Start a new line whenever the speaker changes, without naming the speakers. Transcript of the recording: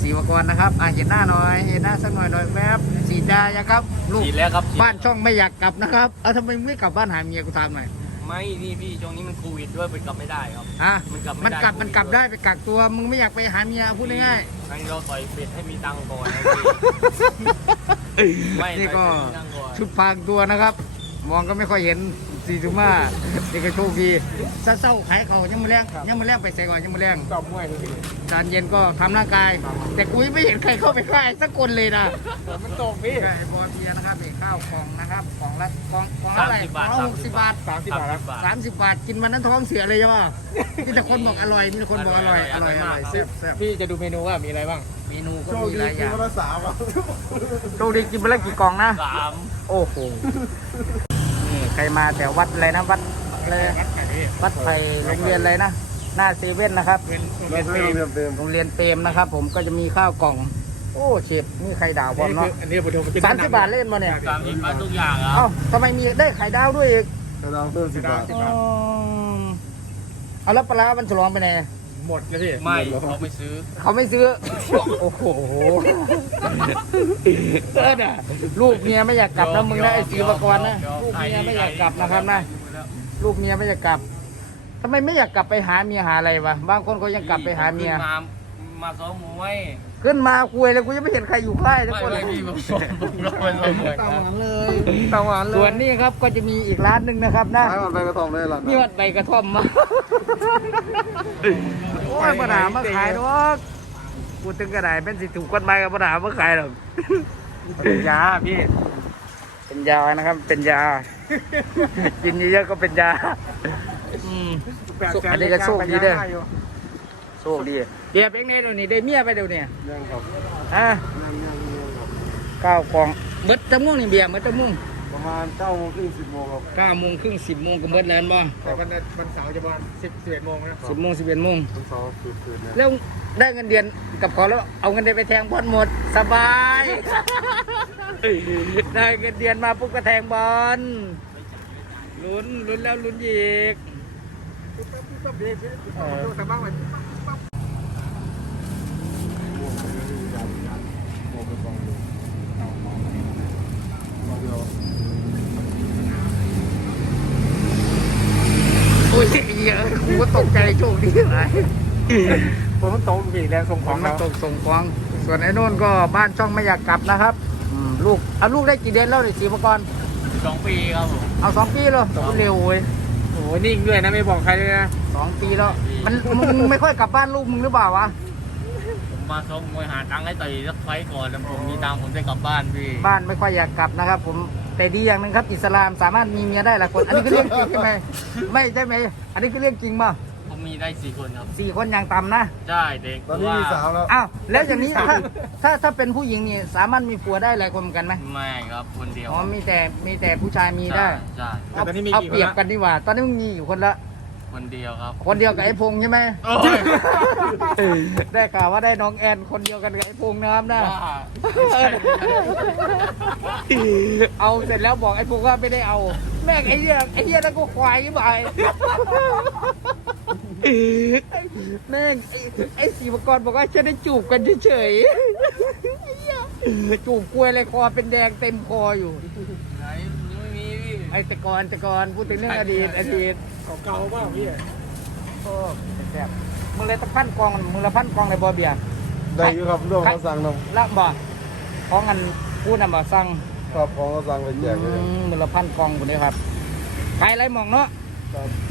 ศรีวกรนะครับเห็นหน้าหน่อยเห็นหน้าสักหน่อยแวบสีดายังครับลูก
ฉีดแล้วครับ
บ้านช่องไม่อยากกลับนะครับทำไมไม่กลับบ้านหาเมียกูถามหน่อย
ไม่นี่พี่ช่วงนี้มันโควิดด้วยไปกลับไม่ได้ครับ มันกลับไม่
มัน
ได้
กลับได้ไปกักตัวมึงไม่อยากไปหาเมียพูดง่าย
งั้นเราต่อยเป็ดให้มีตังค์ก่อนนะพี่
ๆนี่ก็
ไม่ต่อยเป็ดให้มีตังค์ก่อน
ชุดพรางตัวนะครับ มองก็ไม่ค่อยเห็นสีจุมานี่ก็โชคดีเศร้าๆขายเขายังมือแรงไปใส่ก่อนยังมือแรง
ตอบมวยเลยพี่
จานเย็นก็ทำร่างกาย แต่กูยังไม่เห็นใครเข้าไปค่ายสักคนเลยนะ
มันตกพี่
ไอ้บอลเบียร์นะครับนี่ข้าวกล่องนะครับกล่องละกล่องละอะไรกล่องละ60 บาท
30 บาทครับ
30 บาทกินวันนั้นท้องเสียเลยใช่ป่ะมีแต่คนบอกอร่อยมีแต่คนบอกอร่อยมากแซ่บ
พี่จะดูเมนูว่ามีอะไรบ้าง
เมนูก็มีหลายอย่าง
ละสามครับ
โชคดีกินไปแล้วกี่กล่องนะ
3
โอ้โหนี่ใครมาแต่วัดอะไรนะวัดอะไรวัดไผ่โรงเรียนอะไรนะหน้าเซเว่นนะครับโรงเรียนเปรมนะครับ ผมก็จะมีข้าวกล่อง โอ้เชฟนี่ไข่ดาวบอมเนาะ
อันนี้ผมจะ
30 บาทเล่นมาเนี่ย
30 บาททุกอย่างค
เอ้า
รับ
ทำไมมีได้ไข่ดาวด้วยอีก
เราเพิ่ม10 บาท
เอาแล้วปลาร้ามันฉลองไปไหน
หมดเลยพี่
ไม่เขาไปซื้อ
เขาไม่ซื้อ โอ้โหลูกเมียไม่อยากกลับนะมึงนะไอ้ศรีวกรนะลูกเมียไม่อยากกลับนะครับนะลูกเมียไม่อยากกลับทำไมไม่อยากกลับไปหาเมียหาอะไรวะบางคนเขายังกลับไปหาเมีย
มาซ้อมมวย
ขึ้นมาคุยเลยกูยังไม่เห็นใครอยู่ค่ายทุกคน
ไม่พี่ผมซ้อมเราไปซ้อมมวย
ตามหวานเลย
ตะวันเลยส่วนนี้ครับก็จะมีอีกร้านหนึ่งนะครับนะ
ขายใบกระท่อมได้หรอ
นี่วัดใบกระท่อมมาโอ้ยปัญหามาขายหรอกพูดถึงกระไดเป็นสิถูกกฎหมายกับปัญหามาขายหรอก
เป็นยาพี่
เป็นยานะครับ เป็นยา กินเยอะๆก็เป็นยาอันนี้ก็โชคดีเด้อโชคดีเดี๋ยวเป็นไงเดี๋ยวนี้ได้เมียไปเดี๋ยวนี้
ยังครับ
ฮะ
ยัง
9 กล่องเบิดจะม่วงนี่เบียร์เบิดจะม่วง
ประมาณ9 โมงครึ่ง10 โมงครับ
9 โมงครึ่ง10 โมงก็เบิดแล้วบ่
แต่วันเสาร์จะประมาณ11 โมงนะครั
10 โมง11 โมง
วันเสาร์คืนเนี่ย
แล้วได้เงินเดือนกับเขาแล้วเอาเงินเดือนไปแทงบอลหมดสบาย ได้เงินเดือนมาปุ๊บก็แทงบอลลุ้นแล้วลุ้นอีก
แต่บ้างมัน
โอ้ยเยอะกูก็ตกใจโชคดีอะไร
ผมมันโตพี่แรงส่ง
ข
ข
อ
อง ง
มา
เรา
ตกส่งของส่วนไอ้โน่นก็บ้านช่องไม่อยากกลับนะครับลูกได้กี่เดือนแล้วเนี่ยศรีวกร
2 ปีครับผม
เอา2 ปีแล้วเร็วเว้ย
โอ้โหนิ่งด้วยนะไม่บอกใครเลยนะ
2 ปีแล้วมึงไม่ค่อยกลับบ้านลูกมึงหรือเปล่าวะ
ผมมาซ้อมมวยหาตังค์ให้ต่อยสักไฟต์ก่อนแล้วผมมีตังค์ผมจะกลับบ้านพี่
บ้านไม่ค่อยอยากกลับนะครับ ผมแต่ดีอย่างหนึ่งครับอิสลามสามารถมีเมียได้หลายคน อันนี้คือเรื่องจริงใช่ไหมไม่ใช่ไหมอันนี้คือเรื่องจริงป่ะ
ผมมีได้4 คนครับ
4 คนอย่างต่ำนะ
ใช่เด็ก
ตอนนี้มีสาวแล้ว
อ้าวแล้วอย่างนี้ถ้าเป็นผู้หญิงนี่สามารถมีผัวได้หลายคนเหมือนกันไหม
ไม่ครับคนเดียว
อ๋อมีแต่ผู้ชายมีได้
ใช่
เอาเปรียบกันดีกว่า ตอนนี้มึงมีอยู่คนละ
คนเดียวครับ
คนเดียวกับไอ้พงษ์ใช่ไหม
โอ้ย
ได้ข่าวว่าได้น้องแอนคนเดียวกันกับไอ้พงษ์นะครับนะ เอาเสร็จแล้วบอกไอ้พวกว่าไม่ได้เอา แม่งไอ้เหี้ยนั่นก็ควายไปแม่งไอ้ศรีวกรบอกว่าจะได้จูบกันเฉยๆไอ้เหี้ยจูบกล้วยเลยคอเป็นแดงเต็มคออยู่
ไหนไม่มีพี่
ไอ้แต่ก่อนพูดถึงเรื่องอดีต
เก่าๆบ้างพี่
โอ้แซ่บมึงเลยตะพันกองมึงละพันกองเลยบอเบียร์
ได้อยู่ครับร่วมเขาสั่งน
ละบ่ของอันพูดน่ะบ่สั่ง
ำครับของเขาสั่งไปแจกเลย
มือละพันกองคนนี้ครับขายไรหมองเนาะ
ครับ